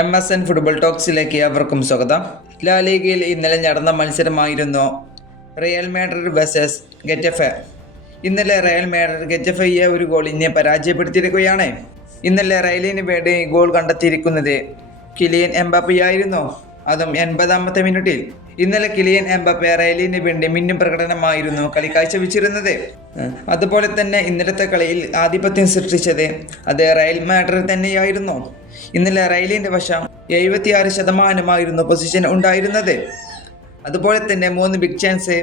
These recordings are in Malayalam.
MSN ഫുട്ബോൾ ടോക്സിലേക്ക് അവർക്കും സ്വാഗതം. ലാ ലീഗയിൽ ഇന്നലെ നടന്ന മത്സരമായിരുന്നു റിയൽ മാഡ്രിഡ് വേഴ്സസ് ഗെറ്റഫെ. ഇന്നലെ റയൽ മാഡ്രിഡ് ഗെറ്റഫയെ ഒരു ഗോളിനെ പരാജയപ്പെടുത്തിയിരിക്കുകയാണ്. ഇന്നലെ റയലിന് വേണ്ടി ഗോൾ കണ്ടെത്തിയിരിക്കുന്നത് കിലിയൻ എംബാപ്പയായിരുന്നു, അതും 80-ാമത്തെ മിനിറ്റിൽ. ഇന്നലെ കിലിയൻ എംബാപ്പെ റയലിന് വേണ്ടി മിന്നും പ്രകടനമായിരുന്നു കളി കാഴ്ചവെച്ചിരുന്നത്. അതുപോലെ തന്നെ ഇന്നലത്തെ കളിയിൽ ആധിപത്യം സൃഷ്ടിച്ചത് അത് റയൽ മാഡ്രിഡ് തന്നെയായിരുന്നു. ഇന്നലെ റയലിൻ്റെ വശം 76% പൊസിഷൻ ഉണ്ടായിരുന്നത്. അതുപോലെ തന്നെ 3 ബിഗ് ചാൻസ്,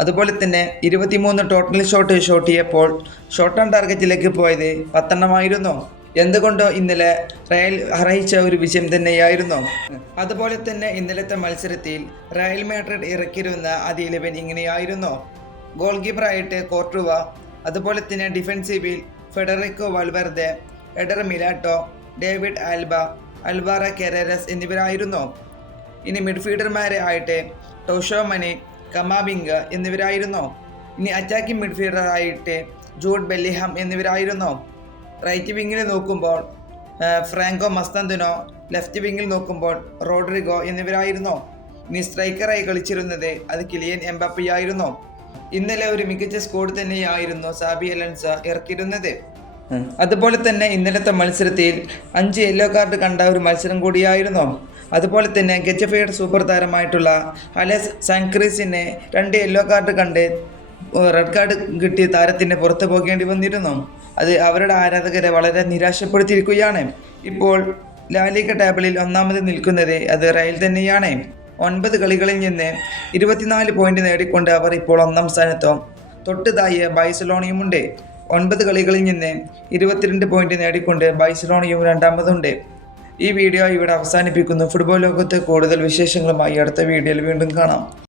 അതുപോലെ തന്നെ 23 ടോട്ടൽ ഷോട്ട് ചെയ്യപ്പോൾ ഷോട്ട് ഓൺ ടാർഗറ്റിലേക്ക് പോയത് 10 എന്തുകൊണ്ടോ ഇന്നലെ റയൽ അർഹിച്ച ഒരു വിജയം തന്നെയായിരുന്നു. അതുപോലെ തന്നെ ഇന്നലത്തെ മത്സരത്തിൽ റയൽ മാഡ്രിഡ് ഇറക്കിയിരുന്ന ആദ്യ 11 ഇങ്ങനെയായിരുന്നു: ഗോൾ കീപ്പറായിട്ട് കോർട്ടുവ, അതുപോലെ തന്നെ ഡിഫൻസീവിൽ Federico Valverde, Eder Militao, David Alaba, Alvaro Carreras എന്നിവരായിരുന്നു. ഇനി മിഡ്ഫീൽഡർമാരെ ആയിട്ട് ടോഷോമനി, കമാബിംഗ് എന്നിവരായിരുന്നു. ഇനി അറ്റാക്കിംഗ് മിഡ്ഫീൽഡറായിട്ട് ജൂഡ് ബെല്ലിഹാം എന്നിവരായിരുന്നു. റൈറ്റ് വിങ്ങിൽ നോക്കുമ്പോൾ ഫ്രാങ്കോ മസ്തന്തിനോ, ലെഫ്റ്റ് വിങ്ങിൽ നോക്കുമ്പോൾ റോഡ്രിഗോ എന്നിവരായിരുന്നു. ഇനി സ്ട്രൈക്കറായി കളിച്ചിരുന്നത് അത് കിലിയൻ എംബാപ്പയായിരുന്നു. ഇന്നലെ ഒരു മികച്ച സ്കോഡ് തന്നെയായിരുന്നു സാബി അലൻസ ഇറക്കിയിരുന്നത്. അതുപോലെ തന്നെ ഇന്നലത്തെ മത്സരത്തിൽ 5 യെല്ലോ കാർഡ് കണ്ട ഒരു മത്സരം കൂടിയായിരുന്നു. അതുപോലെ തന്നെ ഗെറ്റഫെയുടെ സൂപ്പർ താരമായിട്ടുള്ള അലസ് സാൻക്രീസിനെ 2 യെല്ലോ കാർഡ് കണ്ട് റെഡ് കാർഡ് കിട്ടിയ താരത്തിന് പുറത്തു പോകേണ്ടി വന്നിരുന്നു. അത് അവരുടെ ആരാധകരെ വളരെ നിരാശപ്പെടുത്തിയിരിക്കുകയാണ്. ഇപ്പോൾ ലാലിഗ ടേബിളിൽ 1ാമത് നിൽക്കുന്നത് അത് റയൽ തന്നെയാണ്. 9 കളികളിൽ നിന്ന് 24 പോയിന്റ് നേടിക്കൊണ്ട് അവർ ഇപ്പോൾ 1ാം സ്ഥാനത്തും. തൊട്ടുതായി ബാഴ്സലോണയുമുണ്ട്. 9 കളികളിൽ നിന്ന് 22 പോയിന്റ് നേടിക്കൊണ്ട് ബാഴ്സലോണയും 2ാമതുണ്ട്. ഈ വീഡിയോ ഇവിടെ അവസാനിപ്പിക്കുന്നു. ഫുട്ബോൾ ലോകത്ത് കൂടുതൽ വിശേഷങ്ങളുമായി അടുത്ത വീഡിയോയിൽ വീണ്ടും കാണാം.